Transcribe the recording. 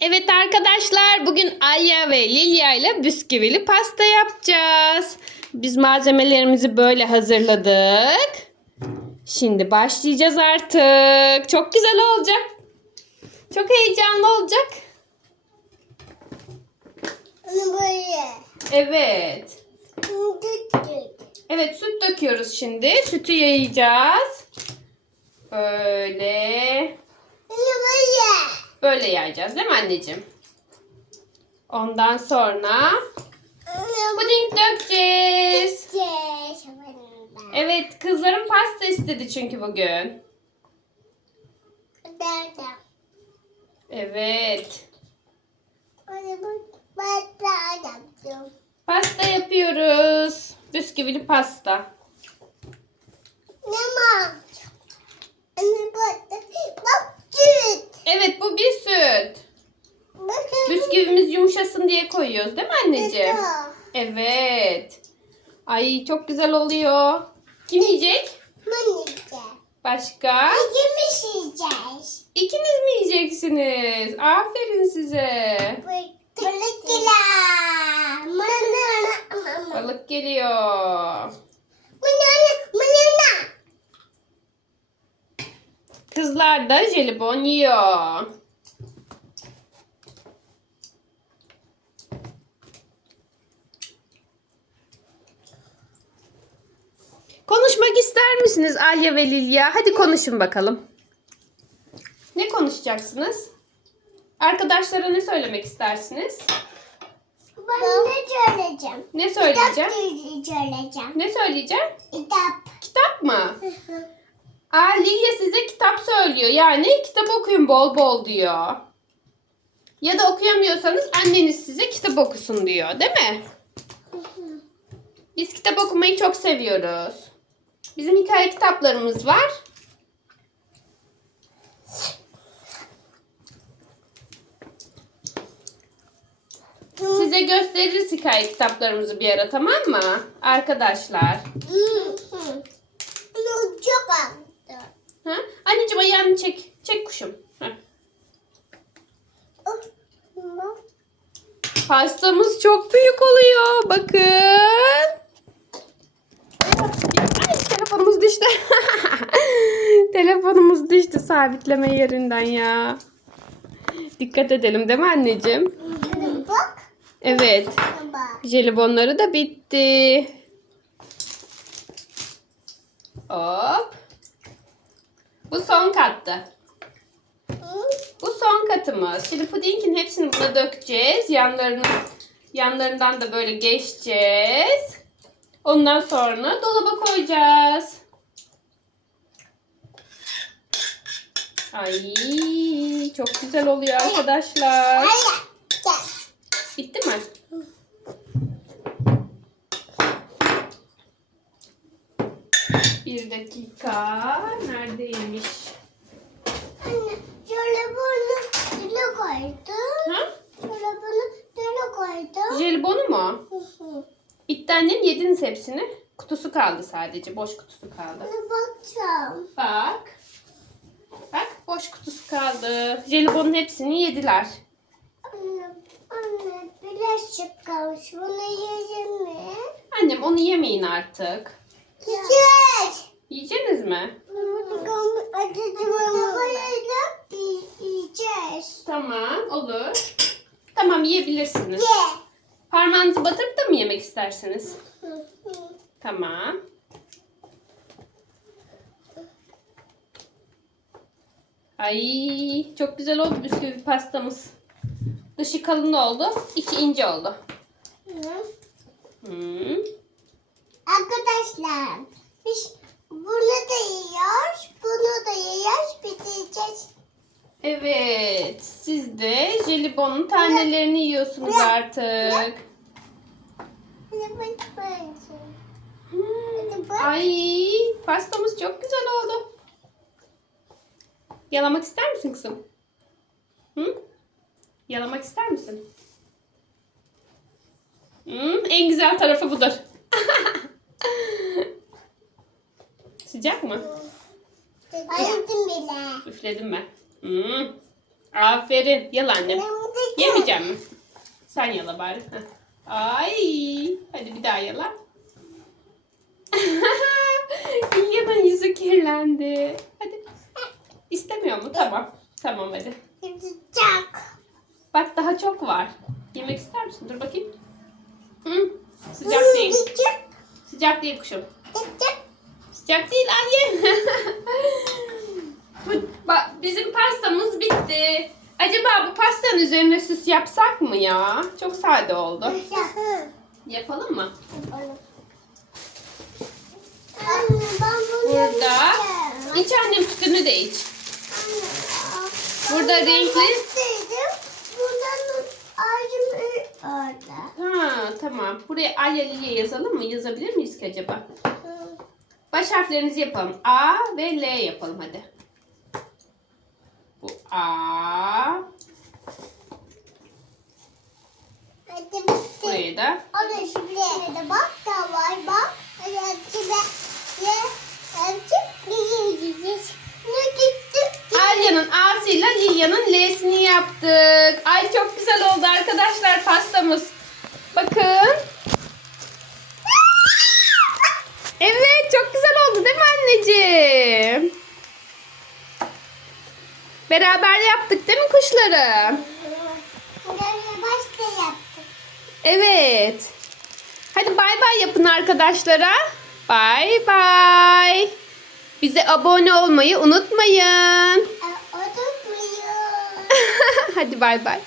Evet arkadaşlar bugün Alya ve Lilya ile bisküvili pasta yapacağız. Biz malzemelerimizi böyle hazırladık. Şimdi başlayacağız artık. Çok güzel olacak. Çok heyecanlı olacak. Evet. Evet süt döküyoruz şimdi. Sütü yayacağız. Böyle. Böyle. Yayacağız değil mi anneciğim? Ondan sonra puding dökeceğiz. Evet kızlarım pasta istedi çünkü bugün. Evet. Pasta yapıyoruz. Bisküvili pasta. Ne var? Anne bak. Süt. Evet bu bir süt. Bakın. Bisküvimiz yumuşasın diye koyuyoruz değil mi anneciğim? Evet. Ay çok güzel oluyor. Kim yiyecek? Manika. Başka? İkimiz yiyeceğiz. İkiniz mi yiyeceksiniz? Aferin size. Balık. Manana. Balık geliyor. Kızlar da jelibon yiyor. Konuşmak ister misiniz Alya ve Lilya? Hadi konuşun bakalım. Ne konuşacaksınız? Arkadaşlara ne söylemek istersiniz? Ben ne söyleyeceğim? Ne Kitap söyleyeceğim? söyleyeceğim. Ne söyleyeceğim? Kitap. Kitap mı? Aa, Lilya size kitap söylüyor. Yani kitap okuyun bol bol diyor. Ya da okuyamıyorsanız anneniz size kitap okusun diyor. Değil mi? Biz kitap okumayı çok seviyoruz. Bizim hikaye kitaplarımız var. Size gösteririz hikaye kitaplarımızı bir ara tamam mı? Arkadaşlar. Çok. Ha? Anneciğim ayağını çek. Çek kuşum. Heh. Pastamız çok büyük oluyor. Bakın. Ay, telefonumuz düştü. telefonumuz düştü sabitleme yerinden ya. Dikkat edelim değil mi anneciğim? Bak. Evet. Jelibonları da bitti. Hop. Bu son kattı. Bu son katımız. Şimdi pudingin hepsini buna dökeceğiz. Yanlarını, yanlarından da böyle geçeceğiz. Ondan sonra dolaba koyacağız. Ay çok güzel oluyor arkadaşlar. Bitti mi? Bir dakika. Neredeymiş? Anne bunu dile koydum. Şöyle bunu dile koydum. Jelibonu mu? Hı hı. Bitti annem yediniz hepsini. Kutusu kaldı sadece. Boş kutusu kaldı. Buna bakacağım. Bak. Bak boş kutusu kaldı. Jelibonun hepsini yediler. Anne, anne birazcık kalmış. Bunu yiyeceğim mi? Annem onu yemeyin artık. Yiyeceğiz. Yiyeceğiniz mi? Yiyeceğiz. Tamam olur. Tamam yiyebilirsiniz. Ye. Parmağınızı batırıp da mı yemek isterseniz? Tamam. Ay çok güzel oldu bisküvi pastamız. Dışı kalın oldu. içi ince oldu. Hmm. Arkadaşlar biz bunu da yiyoruz, bunu da yiyoruz, bitireceğiz. Evet. Siz de jelibonun tanelerini yiyorsunuz artık. Bak böyle. Hmm. Ay pastamız çok güzel oldu. Yalamak ister misin kızım? Hı? Yalamak ister misin? Hmm, en güzel tarafı budur. Sıcak mı? Ayırdım bile. Üfledim ben. Hmm. Aferin. Yal annem. Yemeyeceğim mi? Sen yala bari. Heh. Ay. Hadi bir daha yala. Lilya'nın yüzü kirlendi. Hadi. İstemiyor mu? Tamam. Tamam hadi. Sıcak. Bak daha çok var. Yemek ister misin? Dur bakayım. Hı, sıcak değil. Sıcak değil kuşum. Sıcak. Değil al ye. bu, bak, bizim pastamız bitti. Acaba bu pastanın üzerine süs yapsak mı ya? Çok sade oldu. Yapalım mı? Anne ben bunu Burada. İç annem sütünü de iç. Anne, Burada renkli- ağacım orada. Ha tamam. Buraya Alya Lilya yazalım mı? Yazabilir miyiz ki acaba? Baş harflerinizi yapalım. A ve L yapalım hadi. Bu A. Burayı da. O da şimdi de bak da var bak. Alya'nın A'sıyla Lilya'nın L'sini yaptık. Ay çok güzel oldu arkadaşlar pastamız. Bakın. Evet çok güzel oldu değil mi anneciğim? Beraber yaptık değil mi kuşları? Başta yaptık. Evet. Hadi bay bay yapın arkadaşlara. Bay bay. Bize abone olmayı unutmayın. Buyur. Hadi bay bay.